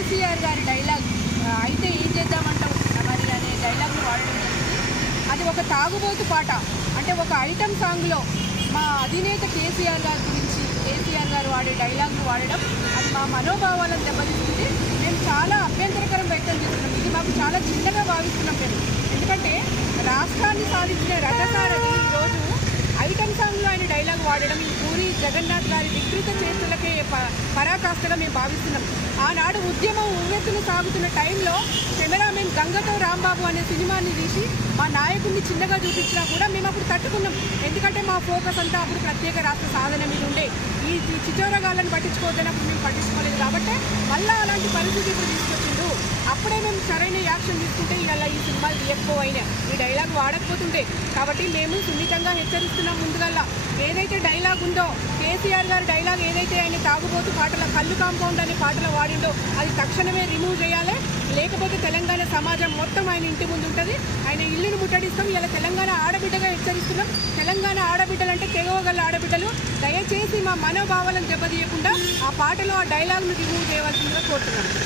కేసీఆర్ గారి డైలాగ్ అయితే ఏం చేద్దామంటావు మరి అనే డైలాగ్ను వాడడం జరిగింది. అది ఒక తాగుబోతు పాట, అంటే ఒక ఐటమ్ సాంగ్లో మా అధినేత కేసీఆర్ గారి గురించి కేసీఆర్ గారు వాడే డైలాగ్ను వాడడం అది మా మనోభావాలను దెబ్బతీస్తుంది. మేము చాలా అభ్యంతరకరం వ్యక్తం చేస్తున్నాం. ఇది మాకు చాలా చిన్నగా భావిస్తున్నాం మేము. ఎందుకంటే రాష్ట్రాన్ని సాధించిన రథసారథి ఈరోజు ఐటమ్ సాంగ్లో ఆయన డైలాగ్ వాడడం ఈ పూరి జగన్నాథ్ గారి వికృత చేతులకే పరాకాష్ఠగా మేము భావిస్తున్నాం. ఆనాడు ఉద్యమం ఉవ్వెత్తున సాగుతున్న టైంలో కెమెరామెన్ గంగతో రాంబాబు అనే సినిమాని తీసి మా నాయకుడిని చిన్నగా చూపించినా కూడా మేము అప్పుడు తట్టుకున్నాం. ఎందుకంటే మా ఫోకస్ అంతా అప్పుడు ప్రత్యేక రాష్ట్ర సాధన మీద ఉండే. ఈ చిచోరగాళ్ళని పట్టించుకోవద్దన్నప్పుడు మేము పట్టించుకోలేదు కాబట్టి మళ్ళీ అలాంటి పరిస్థితి ఇప్పుడు తీసుకొచ్చిండు. అప్పుడే మేము సరైన యాక్షన్ తీసుకుంటే ఇలా ఈ సినిమాలు తీయకపోయినా ఈ డైలాగ్ వాడకపోతుంటే. కాబట్టి మేము సున్నితంగా హెచ్చరిస్తున్నాం. ముందుగల్లా ఏదైతే డైలాగ్ ఉందో కేసీఆర్ గారి డైలాగ్ ఏదైతే ఆయన తాగుబోతు పాటల కళ్ళు కాంపౌండ్ అనే పాటలో వాడిండో అది తక్షణమే రిమూవ్ చేయాలి. లేకపోతే తెలంగాణ సమాజం మొత్తం ఆయన ఇంటి ముందు ఉంటుంది. ఆయన ఇల్లును ముట్టడిస్తాం. ఇలా తెలంగాణ ఆడబిడ్డగా హెచ్చరిస్తున్నాం. తెలంగాణ ఆడబిడ్డలంటే తెగవగల ఆడబిడ్డలు. దయచేసి మా మనోభావాలను దెబ్బతీయకుండా ఆ పాటలో ఆ డైలాగ్ను రిమూవ్ చేయవలసిందిగా కోరుతున్నాం.